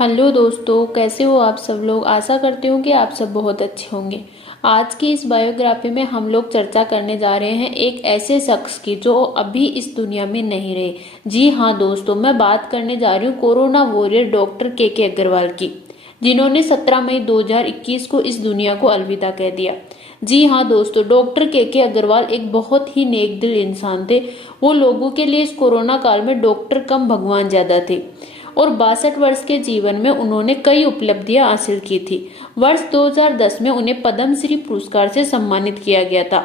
Hello दोस्तों, कैसे हो आप सब लोग। आशा करती हूँ कि आप सब बहुत अच्छे होंगे। आज की इस बायोग्राफी में हम लोग चर्चा करने जा रहे हैं एक ऐसे शख्स की जो अभी इस दुनिया में नहीं रहे। जी हाँ दोस्तों, मैं बात करने जा रही हूँ कोरोना वॉरियर डॉक्टर के अग्रवाल की, जिन्होंने 17 मई 2021 को इस दुनिया को अलविदा कह दिया। जी हाँ दोस्तों, डॉक्टर के अग्रवाल एक बहुत ही नेक दिल इंसान थे। वो लोगों के लिए इस कोरोना काल में डॉक्टर कम भगवान ज्यादा थे और 62 वर्ष के जीवन में उन्होंने कई उपलब्धियां हासिल की थी। वर्ष 2010 में उन्हें पद्मश्री पुरस्कार से सम्मानित किया गया था।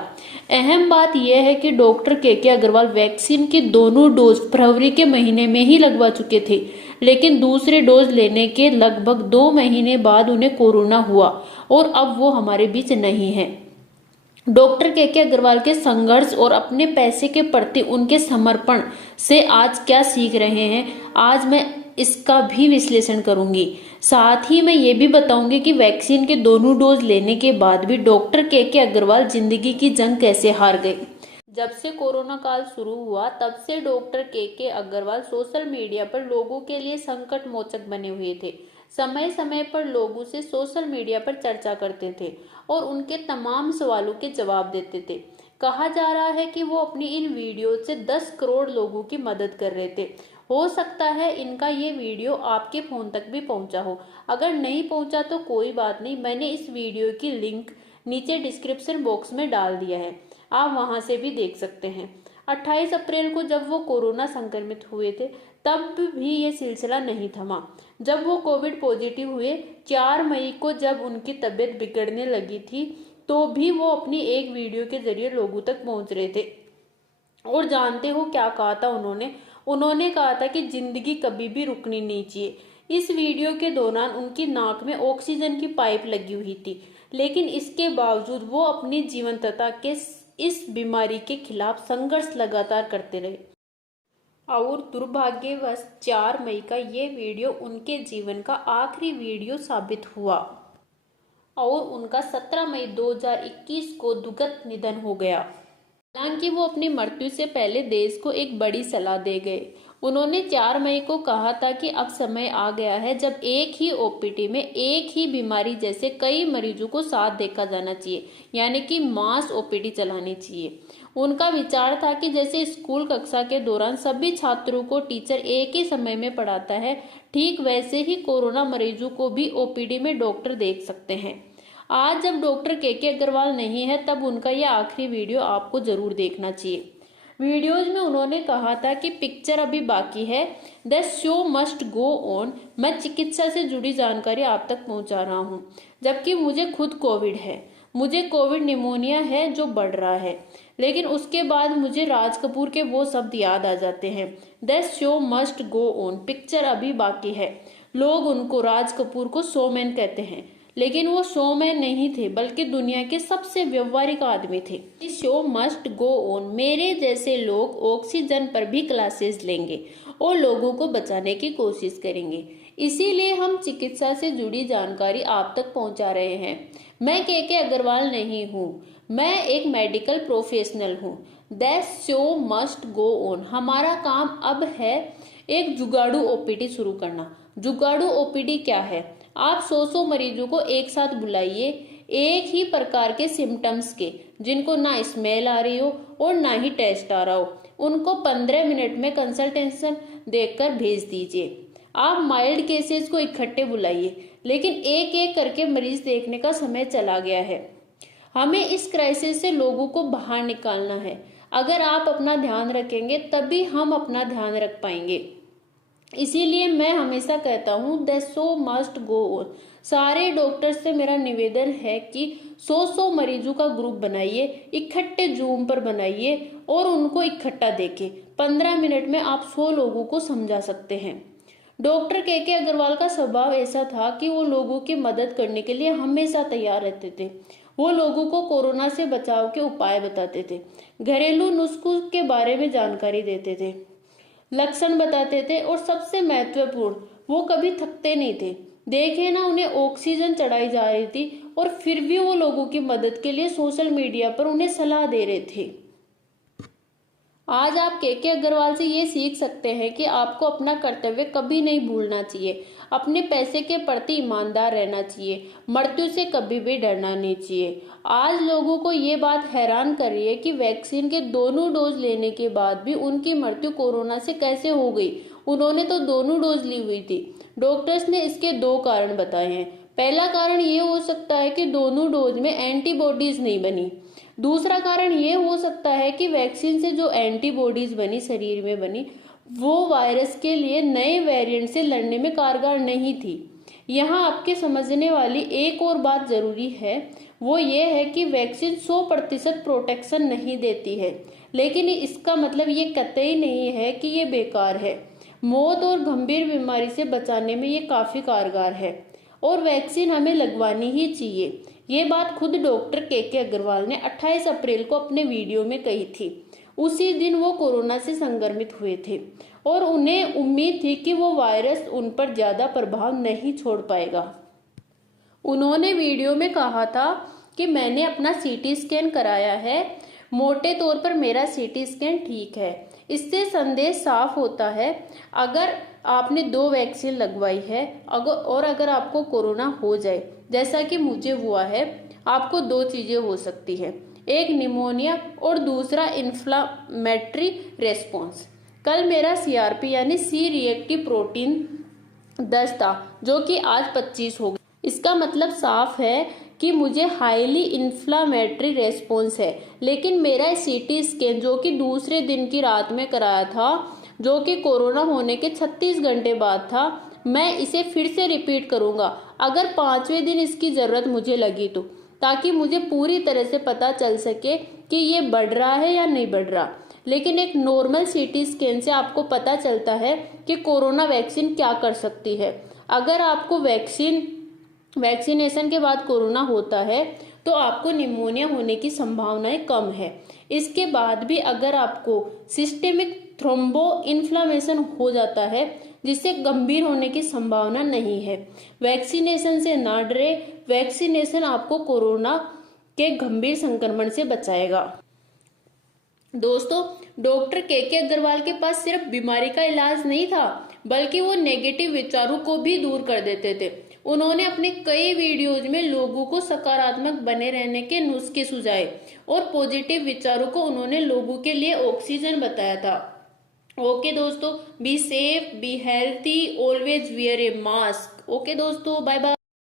अहम बात यह है कि डॉक्टर के अग्रवाल वैक्सीन की दोनों डोज फरवरी के महीने में ही लगवा चुके थे, लेकिन दूसरे डोज लेने के लगभग 2 महीने बाद उन्हें कोरोना हुआ और अब वो हमारे बीच नहीं है। डॉक्टर के अग्रवाल के संघर्ष और अपने पैसे के प्रति उनके समर्पण से आज क्या सीख रहे हैं, आज मैं इसका भी विश्लेषण करूंगी। साथ ही मैं ये भी बताऊंगी कि वैक्सीन के दोनों डोज लेने के बाद भी डॉक्टर के अग्रवाल जिंदगी की जंग कैसे हार गए। जब से कोरोना काल शुरू हुआ तब से डॉक्टर के अग्रवाल सोशल मीडिया पर लोगों के लिए संकट मोचक बने हुए थे। समय समय पर लोगों से सोशल मीडिया पर चर्चा करते थे और उनके तमाम सवालों के जवाब देते थे। कहा जा रहा है कि वो अपनी इन वीडियो से 10 करोड़ लोगों की मदद कर रहे थे। हो सकता है इनका ये वीडियो आपके फोन तक भी पहुंचा हो। अगर नहीं पहुंचा तो कोई बात नहीं, मैंने इस वीडियो की लिंक नीचे डिस्क्रिप्शन बॉक्स में डाल दिया है, आप वहां से भी देख सकते हैं। 28 अप्रैल को जब वो कोरोना संक्रमित हुए थे तब भी ये सिलसिला नहीं थमा। जब वो कोविड पॉजिटिव हुए 4 मई को, जब उनकी तबीयत बिगड़ने लगी थी, तो भी वो अपनी एक वीडियो के जरिए लोगों तक पहुंच रहे थे। और जानते हो क्या कहा था उन्होंने कहा था कि जिंदगी कभी भी रुकनी नहीं चाहिए। इस वीडियो के दौरान उनकी नाक में ऑक्सीजन की पाइप लगी हुई थी, लेकिन इसके बावजूद वो अपनी जीवंतता के इस बीमारी के खिलाफ संघर्ष लगातार करते रहे। और दुर्भाग्यवश 4 मई का ये वीडियो उनके जीवन का आखिरी वीडियो साबित हुआ और उनका 17 मई 2021 को दुखद निधन हो गया। हालांकि वो अपनी मृत्यु से पहले देश को एक बड़ी सलाह दे गए। उन्होंने 4 मई को कहा था कि अब समय आ गया है जब एक ही ओपीडी में एक ही बीमारी जैसे कई मरीजों को साथ देखा जाना चाहिए, यानी कि मास ओपीडी चलानी चाहिए। उनका विचार था कि जैसे स्कूल कक्षा के दौरान सभी छात्रों को टीचर एक ही समय में पढ़ाता है, ठीक वैसे ही कोरोना मरीजों को भी ओपीडी में डॉक्टर देख सकते हैं। आज जब डॉक्टर के अग्रवाल नहीं है तब उनका यह आखिरी वीडियो आपको जरूर देखना चाहिए। वीडियोज में उन्होंने कहा था कि पिक्चर अभी बाकी है, the show must go on. मैं चिकित्सा से जुड़ी जानकारी आप तक पहुंचा रहा हूं, जबकि मुझे खुद कोविड है। मुझे कोविड निमोनिया है जो बढ़ रहा है, लेकिन उसके बाद मुझे राज कपूर के वो शब्द याद आ जाते हैं, the show must go on, picture अभी बाकी है। लोग उनको, राज कपूर को, शोमैन कहते हैं, लेकिन वो शोमैन नहीं थे बल्कि दुनिया के सबसे व्यवहारिक आदमी थे। Show must go on. मेरे जैसे लोग ऑक्सीजन पर भी क्लासेस लेंगे और लोगों को बचाने की कोशिश करेंगे। इसीलिए हम चिकित्सा से जुड़ी जानकारी आप तक पहुंचा रहे हैं। मैं के अग्रवाल नहीं हूँ, मैं एक मेडिकल प्रोफेशनल हूँ। That show must go on. हमारा काम अब है एक जुगाड़ू ओपीडी शुरू करना। जुगाड़ू ओपीडी क्या है? आप 100 मरीजों को एक साथ बुलाइए, एक ही प्रकार के सिम्टम्स के, जिनको ना स्मेल आ रही हो और ना ही टेस्ट आ रहा हो, उनको 15 मिनट में कंसल्टेशन देकर भेज दीजिए। आप माइल्ड केसेस को इकट्ठे बुलाइए, लेकिन एक एक करके मरीज देखने का समय चला गया है। हमें इस क्राइसिस से लोगों को बाहर निकालना है। अगर आप अपना ध्यान रखेंगे तभी हम अपना ध्यान रख पाएंगे। इसीलिए मैं हमेशा कहता हूँ the show must go on. सारे डॉक्टर्स से मेरा निवेदन है कि 100 मरीजों का ग्रुप बनाइए, इकट्ठे जूम पर बनाइए और उनको इकट्ठा देखें। 15 मिनट में आप 100 लोगों को समझा सकते हैं। डॉक्टर के अग्रवाल का स्वभाव ऐसा था कि वो लोगों की मदद करने के लिए हमेशा तैयार रहते थे। वो लोगों को कोरोना से बचाव के उपाय बताते थे, घरेलू नुस्खों के बारे में जानकारी देते थे, लक्षण बताते थे और सबसे महत्वपूर्ण, वो कभी थकते नहीं थे। देखे ना, उन्हें ऑक्सीजन चढ़ाई जा रही थी और फिर भी वो लोगों की मदद के लिए सोशल मीडिया पर उन्हें सलाह दे रहे थे। आज आप के अग्रवाल से ये सीख सकते हैं कि आपको अपना कर्तव्य कभी नहीं भूलना चाहिए, अपने पैसे के प्रति ईमानदार रहना चाहिए, मृत्यु से कभी भी डरना नहीं चाहिए। आज लोगों को ये बात हैरान कर रही है कि वैक्सीन के दोनों डोज लेने के बाद भी उनकी मृत्यु कोरोना से कैसे हो गई। उन्होंने तो दोनों डोज ली हुई थी। डॉक्टर्स ने इसके दो कारण बताए हैं। पहला कारण ये हो सकता है कि दोनों डोज में एंटीबॉडीज नहीं बनी। दूसरा कारण ये हो सकता है कि वैक्सीन से जो एंटीबॉडीज बनी, शरीर में बनी, वो वायरस के लिए नए वेरिएंट से लड़ने में कारगर नहीं थी। यहाँ आपके समझने वाली एक और बात जरूरी है, वो ये है कि वैक्सीन 100% प्रोटेक्शन नहीं देती है, लेकिन इसका मतलब ये कतई नहीं है कि ये बेकार है। मौत और गंभीर बीमारी से बचाने में ये काफी कारगर है और वैक्सीन हमें लगवानी ही चाहिए। ये बात खुद डॉक्टर के अग्रवाल ने 28 अप्रैल को अपने वीडियो में कही थी। उसी दिन वो कोरोना से संक्रमित हुए थे और उन्हें उम्मीद थी कि वो वायरस उन पर ज्यादा प्रभाव नहीं छोड़ पाएगा। उन्होंने वीडियो में कहा था कि मैंने अपना सीटी स्कैन कराया है, मोटे तौर पर मेरा सीटी स्कैन ठीक है। इससे संदेश साफ होता है, अगर आपने 2 वैक्सीन लगवाई है अगर आपको कोरोना हो जाए जैसा कि मुझे हुआ है, आपको 2 चीजें हो सकती है, एक निमोनिया और दूसरा इन्फ्लामेटरी रेस्पॉन्स। कल मेरा सीआरपी यानी सी रिएक्टिव प्रोटीन 10 था, जो कि आज 25 हो गया। इसका मतलब साफ है कि मुझे हाईली इन्फ्लामेटरी रेस्पॉन्स है। लेकिन मेरा सीटी स्कैन जो कि दूसरे दिन की रात में कराया था, जो कि कोरोना होने के 36 घंटे बाद था, मैं इसे फिर से रिपीट करूंगा अगर 5वें दिन इसकी जरूरत मुझे लगी तो, ताकि मुझे पूरी तरह से पता चल सके कि ये बढ़ रहा है या नहीं बढ़ रहा। लेकिन एक नॉर्मल सीटी स्कैन से आपको पता चलता है कि कोरोना वैक्सीन क्या कर सकती है। अगर आपको वैक्सीनेशन के बाद कोरोना होता है तो आपको निमोनिया होने की संभावनाएं कम है। इसके बाद भी अगर आपको सिस्टेमिक थ्रोम्बो इन्फ्लामेशन हो जाता है जिससे गंभीर होने की संभावना नहीं है। वैक्सीनेशन से ना डरे, वैक्सीनेशन आपको कोरोना के गंभीर संक्रमण से बचाएगा। दोस्तों, डॉक्टर के अग्रवाल के पास सिर्फ बीमारी का इलाज नहीं था, बल्कि वो नेगेटिव विचारों को भी दूर कर देते थे। उन्होंने अपने कई वीडियोज में लोगों को सकारात्मक बने रहने के नुस्खे सुझाए और पॉजिटिव विचारों को उन्होंने लोगों के लिए ऑक्सीजन बताया था। ओके दोस्तों, be safe, be healthy, always wear A mask. Okay दोस्तों, बाय बाय।